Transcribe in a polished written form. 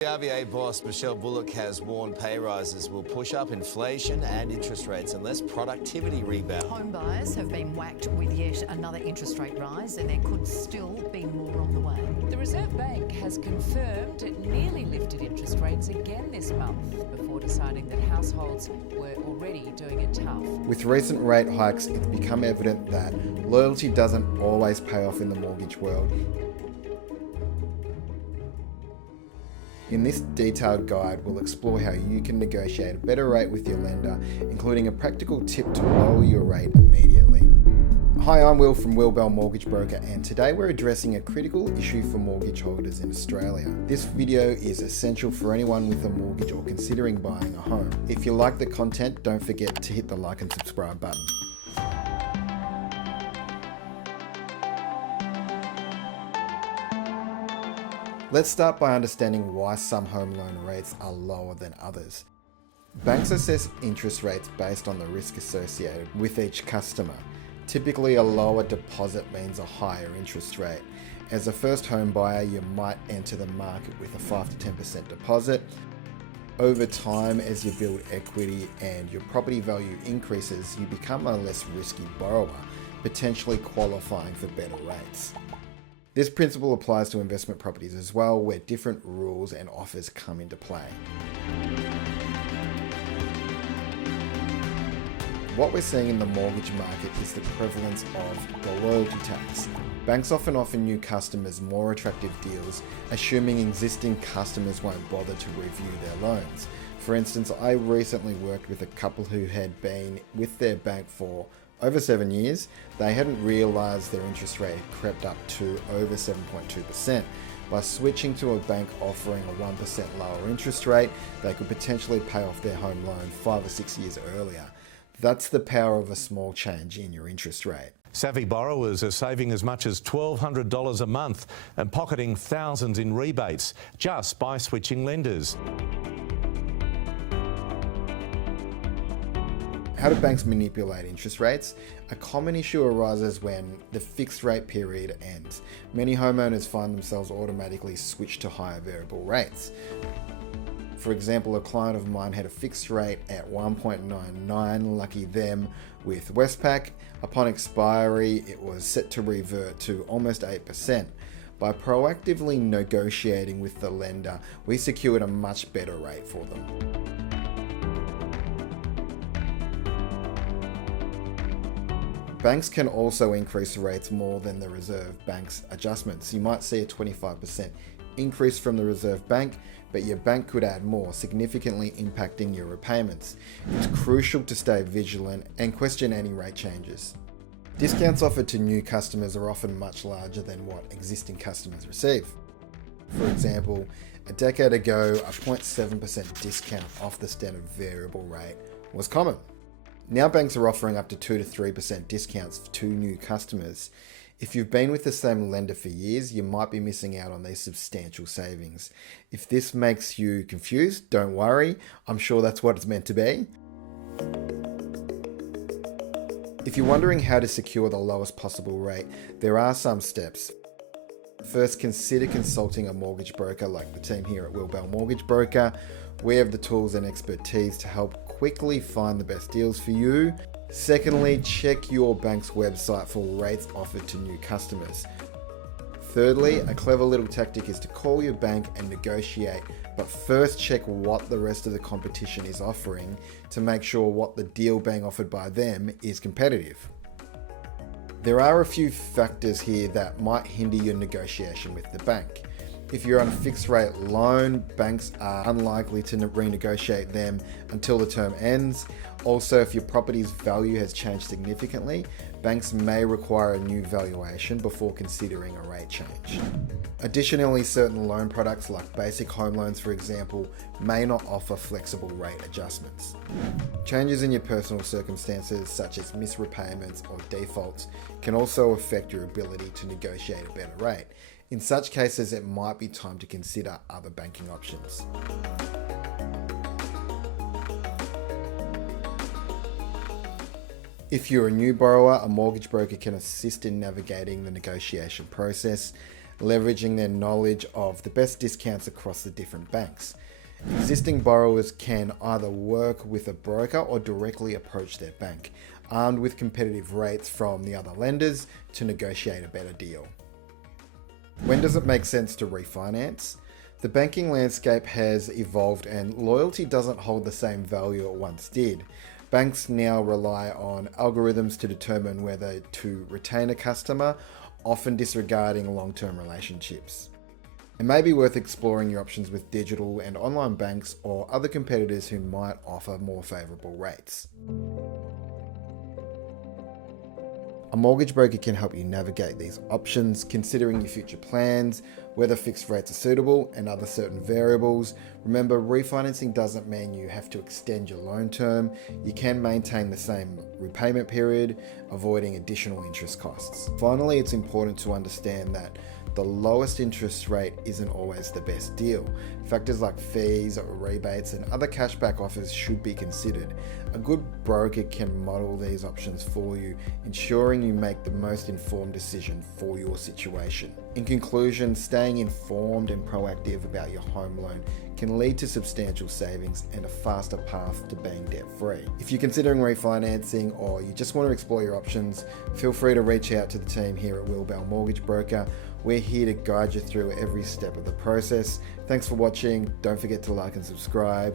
The RBA boss, Michelle Bullock, has warned pay rises will push up inflation and interest rates unless productivity rebounds. Home buyers have been whacked with yet another interest rate rise, and there could still be more on the way. The Reserve Bank has confirmed it nearly lifted interest rates again this month before deciding that households were already doing it tough. With recent rate hikes, it's become evident that loyalty doesn't always pay off in the mortgage world. In this detailed guide, we'll explore how you can negotiate a better rate with your lender, including a practical tip to lower your rate immediately. Hi, I'm Will from Will Bell Mortgage Broker, and today we're addressing a critical issue for mortgage holders in Australia. This video is essential for anyone with a mortgage or considering buying a home. If you like the content, don't forget to hit the like and subscribe button. Let's start by understanding why some home loan rates are lower than others. Banks assess interest rates based on the risk associated with each customer. Typically, a lower deposit means a higher interest rate. As a first home buyer, you might enter the market with a 5 to 10% deposit. Over time, as you build equity and your property value increases, you become a less risky borrower, potentially qualifying for better rates. This principle applies to investment properties as well, where different rules and offers come into play. What we're seeing in the mortgage market is the prevalence of the loyalty tax. Banks often offer new customers more attractive deals, assuming existing customers won't bother to review their loans. For instance, I recently worked with a couple who had been with their bank for over 7 years. They hadn't realised their interest rate had crept up to over 7.2%. By switching to a bank offering a 1% lower interest rate, they could potentially pay off their home loan 5 or 6 years earlier. That's the power of a small change in your interest rate. Savvy borrowers are saving as much as $1,200 a month and pocketing thousands in rebates just by switching lenders. How do banks manipulate interest rates? A common issue arises when the fixed rate period ends. Many homeowners find themselves automatically switched to higher variable rates. For example, a client of mine had a fixed rate at 1.99, lucky them, with Westpac. Upon expiry, it was set to revert to almost 8%. By proactively negotiating with the lender, we secured a much better rate for them. Banks can also increase rates more than the Reserve Bank's adjustments. You might see a 25% increase from the Reserve Bank, but your bank could add more, significantly impacting your repayments. It's crucial to stay vigilant and question any rate changes. Discounts offered to new customers are often much larger than what existing customers receive. For example, a decade ago, a 0.7% discount off the standard variable rate was common. Now banks are offering up to 2 to 3% discounts to new customers. If you've been with the same lender for years, you might be missing out on these substantial savings. If this makes you confused, don't worry. I'm sure that's what it's meant to be. If you're wondering how to secure the lowest possible rate, there are some steps. First, consider consulting a mortgage broker like the team here at Will Bell Mortgage Broker. We have the tools and expertise to help quickly find the best deals for you. Secondly, check your bank's website for rates offered to new customers. Thirdly, a clever little tactic is to call your bank and negotiate, but first check what the rest of the competition is offering to make sure what the deal being offered by them is competitive. There are a few factors here that might hinder your negotiation with the bank. If you're on a fixed rate loan, banks are unlikely to renegotiate them until the term ends. Also, if your property's value has changed significantly, banks may require a new valuation before considering a rate change. Additionally, certain loan products like basic home loans, for example, may not offer flexible rate adjustments. Changes in your personal circumstances, such as missed repayments or defaults, can also affect your ability to negotiate a better rate. In such cases, it might be time to consider other banking options. If you're a new borrower, a mortgage broker can assist in navigating the negotiation process. leveraging their knowledge of the best discounts across the different banks. Existing borrowers can either work with a broker or directly approach their bank, armed with competitive rates from the other lenders to negotiate a better deal. When does it make sense to refinance? The banking landscape has evolved and loyalty doesn't hold the same value it once did. Banks now rely on algorithms to determine whether to retain a customer, often disregarding long-term relationships. It may be worth exploring your options with digital and online banks or other competitors who might offer more favourable rates. A mortgage broker can help you navigate these options, considering your future plans, whether fixed rates are suitable, and other certain variables. Remember, refinancing doesn't mean you have to extend your loan term. You can maintain the same repayment period, avoiding additional interest costs. Finally, it's important to understand that the lowest interest rate isn't always the best deal. Factors like fees, rebates, and other cashback offers should be considered. A good broker can model these options for you, ensuring you make the most informed decision for your situation. In conclusion, staying informed and proactive about your home loan can lead to substantial savings and a faster path to being debt-free. If you're considering refinancing or you just want to explore your options, feel free to reach out to the team here at Will Bell Mortgage Broker. We're here to guide you through every step of the process. Thanks for watching. Don't forget to like and subscribe.